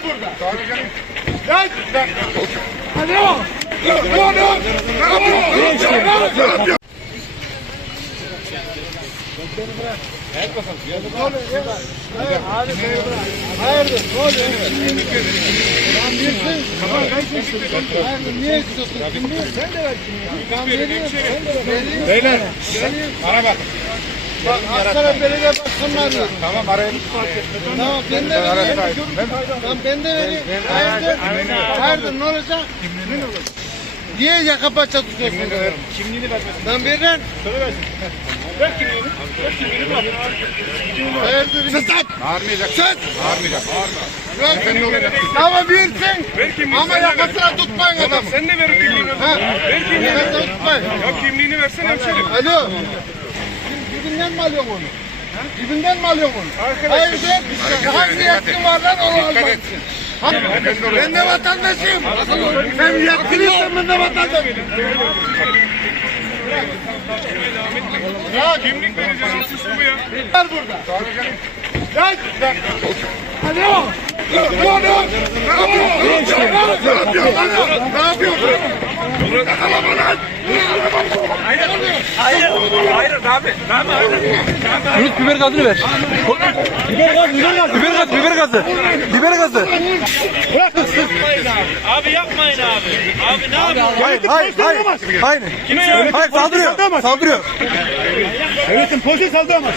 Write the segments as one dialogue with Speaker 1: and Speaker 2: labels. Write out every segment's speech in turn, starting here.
Speaker 1: burada. Gel. Hadi o. Evet bakalım. Hayırdır? Ne oluyor? Tamam birsin. Tamam kaçıyorsun. Hayırdır? Niye istiyorsun? Şimdi sen de ver şimdi. Tamam veriyorsun. Beyler. Bana bak. Bak Ankara Belediye Başkanı'na arıyor. Tamam arayayım. Tamam ben de vereyim. Tamam ben de vereyim. Hayırdır? Hayırdır ne olacak? Ne olacak? Niye yaka paça tutuyorsun? Kimliğini vermesin. Lan ver lan. Söyle versin. Ver kimliğini. Ver kimliğini bak. Hayırdır? Sus lan. Bağırmayacak. Sus. Bağırmayacak. Bağırma. Sen ne olacak? Tamam versin. Ver kimliğini. Ama yakasına tutmayın adamı. Sen de ver kimliğini. Ver kimliğini. Yakasına tutmayın. Ya kimliğini versene hemşerim. Alo. Dibinden mi alıyorsun onu? Dibinden mi alıyorsun onu? Hayırdır? Hangi yetkin var lan onu almak için? Ben de vatandaşıyım. Sen yetkiliysen ben de vatandaşıyım. Ya kimlik vereceğiz. Sus bu ya. Var burada. Gel. Hadi o. Ne yapıyorsun? Ne yapıyorsun? Hayır abi.
Speaker 2: Yunus biber gazını ver. Biber gazı.
Speaker 3: Abi yapmayın abi. Abi ne yapıyorsun?
Speaker 2: Hayır saldırıyor.
Speaker 1: Evet, polis saldıramaz.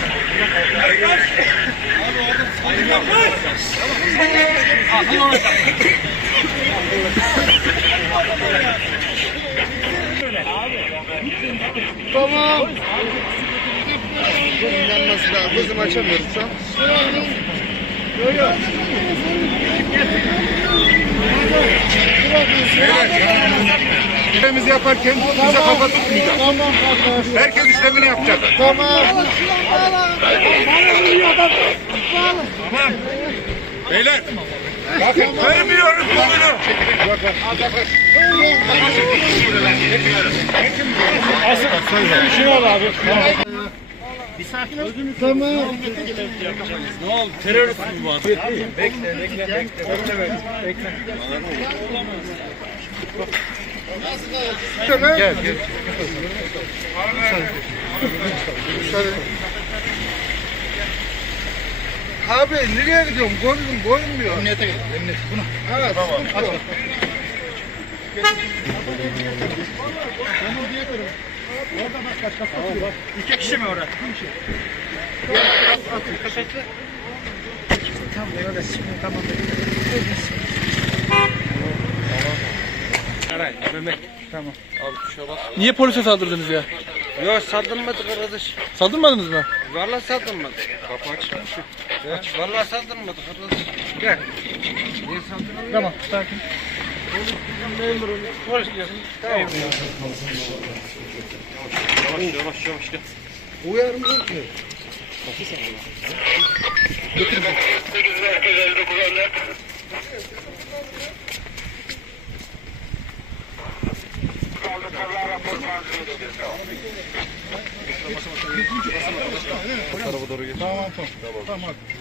Speaker 1: Tamam. Yanması lazım. Gözümü açamıyorum şu an. İşlemimizi yaparken bize kafa tutmayacak. Tamam. Herkes işlemini yapacak. Tamam. Tamam. Beyler. Bakın vermiyoruz bunu. Asıl şunu al abi. Bir sakin ol. Tamam.
Speaker 3: Ne oldu? Terörist mi bu adam?
Speaker 1: Bekle. Gel. Abi nereye gidiyorum? Görünmüyor. Emniyete gidelim. Emniyete. Buna. Evet. Tamam. Hadi. Orada bak kaç. İki kişi mi orada? Tamam. Tamam. Tamam.
Speaker 3: Abi tuşa bas.
Speaker 2: Niye polise saldırdınız ya?
Speaker 3: Yok saldırmadık arkadaş.
Speaker 2: Saldırmadınız mı?
Speaker 3: Vallahi saldırmadık. Kapı aç. Aç. Vallahi saldırmadık arkadaş. Gel. Niye saldırmadın?
Speaker 2: Tamam sakin.
Speaker 3: Polis gelsin. Tamam. Yavaş gel.
Speaker 1: Uyarım yok. Tamam.